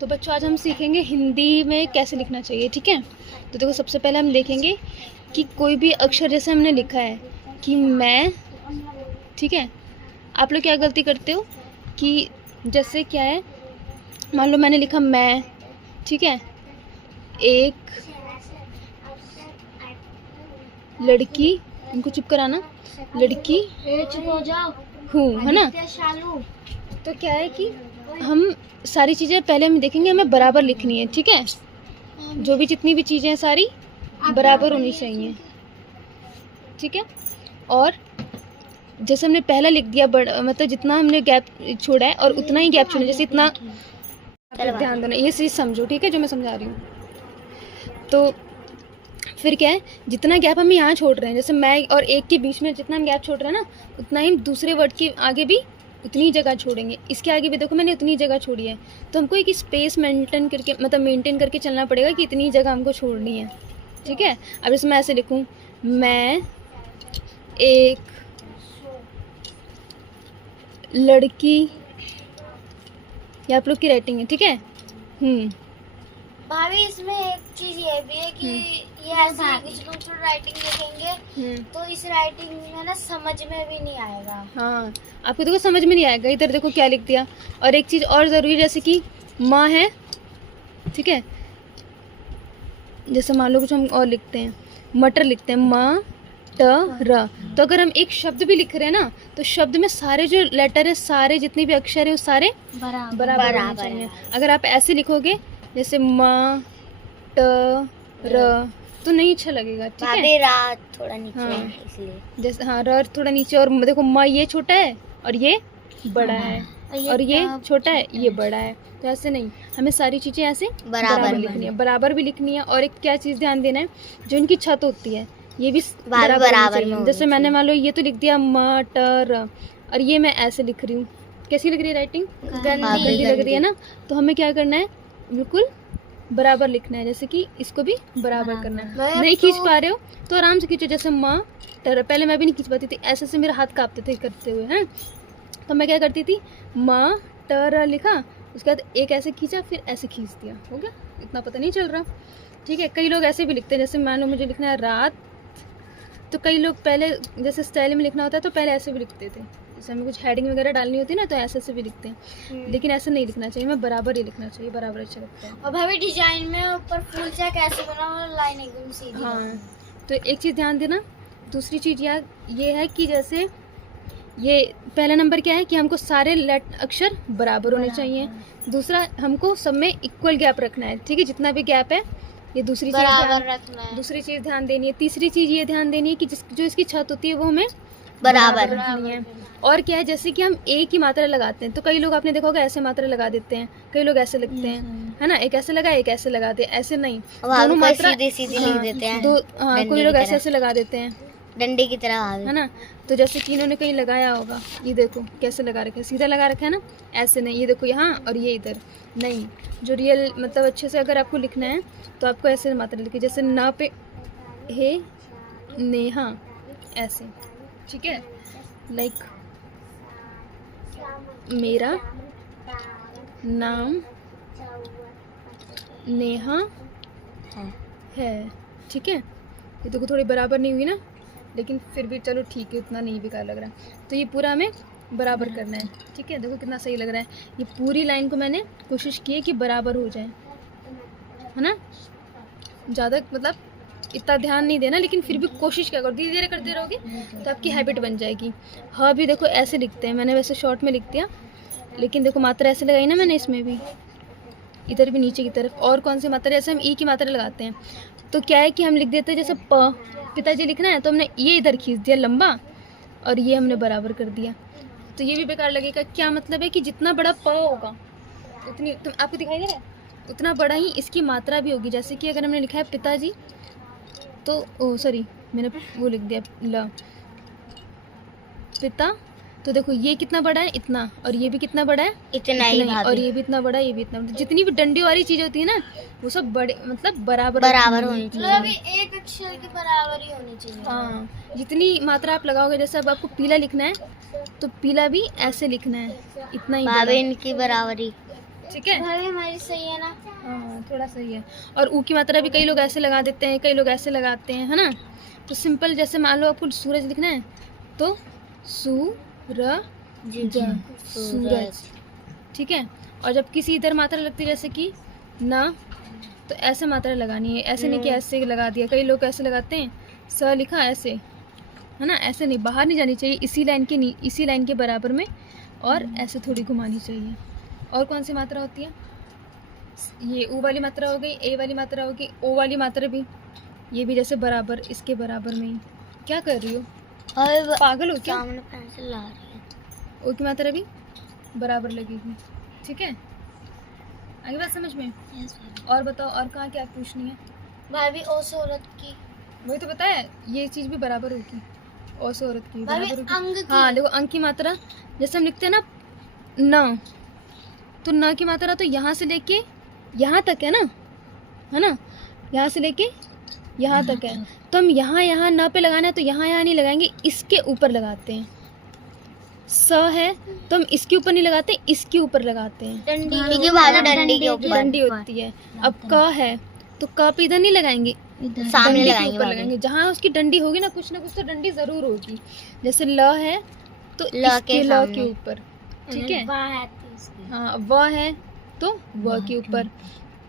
तो बच्चों आज हम सीखेंगे हिंदी में कैसे लिखना चाहिए, ठीक है। तो देखो सबसे पहले हम देखेंगे कि कोई भी अक्षर जैसे हमने लिखा है कि मैं, ठीक है। आप लोग क्या गलती करते हो कि जैसे क्या है, मान लो मैंने लिखा मैं, ठीक है, एक लड़की, इनको चुप कराना, लड़की चुप हो जाओ हूँ, है ना। तो क्या है कि हम सारी चीज़ें पहले हम देखेंगे, हमें बराबर लिखनी है, ठीक है। जो भी जितनी भी चीज़ें हैं सारी बराबर होनी चाहिए, ठीक है। और जैसे हमने पहला लिख दिया मतलब जितना हमने गैप छोड़ा है और उतना ही गैप छोड़ना, जैसे इतना ध्यान देना, ये चीज़ समझो, ठीक है, जो मैं समझा रही हूँ। तो फिर क्या है, जितना गैप हम यहाँ छोड़ रहे हैं, जैसे मैं और एक के बीच में जितना हम गैप छोड़ रहे हैं ना, उतना ही दूसरे वर्ड के आगे भी उतनी जगह छोड़ेंगे। इसके आगे भी देखो मैंने उतनी जगह छोड़ी है, तो हमको एक स्पेस मेंटेन करके, मतलब मेंटेन करके चलना पड़ेगा कि इतनी जगह हमको छोड़नी है, ठीक है। अब इसमें मैं ऐसे लिखूँ, मैं एक लड़की, ये आप लोग की राइटिंग है, ठीक है। भाभी इसमें एक चीज ये भी है कि ये ऐसे कुछ राइटिंग लिखेंगे तो इस राइटिंग में ना समझ में भी नहीं आएगा। हाँ, आपको देखो समझ में नहीं आएगा। इधर देखो क्या लिख दिया। और एक चीज़ और ज़रूरी, जैसे कि माँ है, ठीक है। जैसे मान लो कुछ हम और लिखते हैं, मटर लिखते हैं, माँ ट र। तो अगर हम एक शब्द भी लिख रहे हैं ना, तो शब्द में सारे जो लेटर है, सारे जितने भी अक्षर है, वो सारे बराबर होने चाहिए। अगर आप ऐसे लिखोगे जैसे माँ ट र, तो नहीं अच्छा लगेगा, ठीक है। रात थोड़ा नीचे हाँ, है इसलिए। जैसे हाँ, र थोड़ा नीचे। और देखो माँ ये छोटा है और ये बड़ा है, और ये छोटा है, ये बड़ा है। तो ऐसे नहीं, हमें सारी चीज़ें ऐसे बराबर लिखनी है, बराबर भी लिखनी है। और एक क्या चीज़ ध्यान देना है, जो इनकी छत होती है ये भी बराबर में। जैसे मैंने मान लो ये तो लिख दिया मटर, और ये मैं ऐसे लिख रही हूँ, कैसी लग रही है राइटिंग, गंदी लग रही है ना। तो हमें क्या करना है, बिल्कुल बराबर लिखना है। जैसे कि इसको भी बराबर करना है। नहीं खींच पा रहे हो तो आराम से खींचो, जैसे माँ टर। पहले मैं भी नहीं खींच पाती थी, ऐसे से मेरा हाथ कांपते थे करते हुए, हैं। तो मैं क्या करती थी, माँ टर लिखा, उसके बाद एक ऐसे खींचा, फिर ऐसे खींच दिया, हो गया। इतना पता नहीं चल रहा, ठीक है। कई लोग ऐसे भी लिखते हैं, जैसे मान लो मुझे लिखना है रात, तो कई लोग पहले जैसे स्टाइल में लिखना होता है तो पहले ऐसे भी लिखते थे। जैसे हमें कुछ हेडिंग वगैरह डालनी होती है ना, तो ऐसे से भी लिखते हैं। लेकिन ऐसे नहीं लिखना चाहिए, मैं बराबर ही लिखना चाहिए, बराबर अच्छा लगता है। और भाभी डिजाइन में ऊपर फूल सा कैसे बना और लाइन एकदम सीधी। हाँ, तो एक चीज़ ध्यान देना। दूसरी चीज़ याद ये है कि जैसे ये पहला नंबर क्या है कि हमको सारे अक्षर बराबर होने चाहिए। दूसरा, हमको सब में इक्वल गैप रखना है, ठीक है। जितना भी गैप है, ये दूसरी चीज़ ध्यान देनी है। तीसरी चीज़ ये ध्यान देनी है कि जो इसकी छत होती है वो हमें बराबर रखनी है। और क्या है, जैसे कि हम एक ही मात्रा लगाते हैं, तो कई लोग आपने देखा होगा ऐसे मात्रा लगा देते हैं, कई लोग ऐसे लिखते हैं, है ना। एक ऐसे लगा, एक ऐसे लगाते हैं, ऐसे नहीं, दोनों मात्रा सीधी लिख देते हैं। हाँ, कोई लोग ऐसे ऐसे लगा देते हैं, डंडे की तरह, है ना। तो जैसे कि इन्होंने कहीं लगाया होगा, ये देखो कैसे लगा रखा है, सीधा लगा रखा है ना, ऐसे नहीं, ये देखो यहाँ और ये इधर नहीं। जो रियल मतलब अच्छे से अगर आपको लिखना है तो आपको ऐसे मात्रा लिखी, जैसे ना पे हे नेहा, ऐसे, ठीक है। लाइक मेरा नाम नेहा है, ठीक है। ये देखो थोड़ी बराबर नहीं हुई ना, लेकिन फिर भी चलो ठीक है, उतना नहीं बेकार लग रहा है। तो ये पूरा हमें बराबर करना है, ठीक है। देखो कितना सही लग रहा है। ये पूरी लाइन को मैंने कोशिश की है कि बराबर हो जाए, है ना। ज़्यादा मतलब इतना ध्यान नहीं देना, लेकिन फिर भी कोशिश क्या करो, धीरे धीरे करते रहोगे तो आपकी हैबिट बन जाएगी। हाँ भी देखो ऐसे लिखते हैं, मैंने वैसे शॉर्ट में लिख दिया, लेकिन देखो मात्रा ऐसे लगाई ना मैंने, इसमें भी, इधर भी नीचे की तरफ। और कौन सी मात्रा, जैसे हम ई की मात्रा लगाते हैं तो क्या है कि हम लिख देते हैं, जैसे प, पिताजी लिखना है तो हमने ये इधर खींच दिया लंबा, और ये हमने बराबर कर दिया। तो ये भी बेकार लगेगा। क्या मतलब है कि जितना बड़ा प होगा उतनी, तुम आपको दिखाई दे रहा है, उतना बड़ा ही इसकी मात्रा भी होगी। जैसे कि अगर हमने लिखा है पिताजी, तो ओ सॉरी मैंने वो लिख दिया ल, पिता, तो देखो ये कितना बड़ा है, इतना, और ये भी कितना बड़ा है, इतना ही, और ये भी इतना बड़ा है, ये भी इतना बड़ा। जितनी भी डंडी वाली चीज़ होती है ना, वो सब बड़े मतलब बराबर होनी चाहिए, एक अक्षर के बराबर ही होनी चाहिए। हाँ, जितनी मात्रा आप लगाओगे, जैसे अब आपको पीला लिखना है तो पीला भी ऐसे लिखना है, इतना ही, इनकी बराबरी। ठीक है, भाभी हमारी सही है ना? हाँ थोड़ा सही है। और ऊ की मात्रा भी कई लोग ऐसे लगा देते हैं, कई लोग ऐसे लगाते हैं, है ना। तो सिंपल, जैसे मान लो आपको सूरज लिखना है तो सूरज, ठीक है। और जब किसी इधर मात्रा लगती है जैसे कि ना, तो ऐसे मात्रा लगानी है, ऐसे नहीं कि ऐसे लगा दिया। कई लोग ऐसे लगाते हैं, स लिखा ऐसे, है ना, ऐसे नहीं, बाहर नहीं जानी चाहिए, इसी लाइन के बराबर में, और ऐसे थोड़ी घुमानी चाहिए। और कौन सी मात्रा होती है? ये ऊ वाली मात्रा हो गई, ए वाली मात्रा हो गई, ओ वाली मात्रा भी, ये भी जैसे बराबर, इसके बराबर में ही। क्या कर रही हो, पागल हो क्या? पेंसिल ला रही है। ओ की मात्रा भी बराबर लगेगी, ठीक है। आगे बात समझ में? और बताओ, और कहाँ क्या पूछनी है? भाभी ओ से औरत की, वही तो बताया, ये चीज़ भी बराबर होगी, ओ से औरत की भाभी बराबर होगी। अंग की। हाँ देखो, अंक की मात्रा जैसे हम लिखते हैं ना न, तो न की मात्रा तो यहाँ से लेके यहाँ तक है ना, है ना, यहाँ से लेके यहाँ तक है। तो हम यहाँ न पे लगाना है तो यहाँ नहीं लगाएंगे, इसके ऊपर लगाते हैं। स है तो हम इसके ऊपर नहीं लगाते, इसके ऊपर लगाते हैं, डंडी डंडी होती है। अब क है तो क पे इधर नहीं लगाएंगे, सामने डंडी के लगाएंगे ऊपर लगाएंगे। जहाँ उसकी डंडी होगी ना कुछ तो डंडी जरूर होगी। जैसे ल है तो इसके ल के ऊपर, ठीक है। हाँ, व है तो व के ऊपर।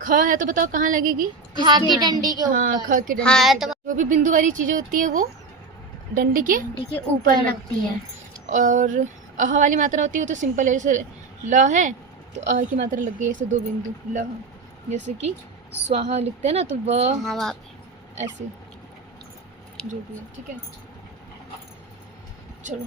ख है तो बताओ कहाँ लगेगी? खा की डंडी के ऊपर। हाँ, ख की डंडी हाँ, के ऊपर। जो भी बिंदु वाली चीजें होती है वो डंडी के ऊपर लगती है। और अह वाली मात्रा होती है तो सिंपल है, जैसे ल है तो अ की मात्रा लग गई, ऐसे दो बिंदु ल, जैसे कि स्वाहा लिखते हैं ना, तो व ऐसे जो भी है, ठीक है। चलो।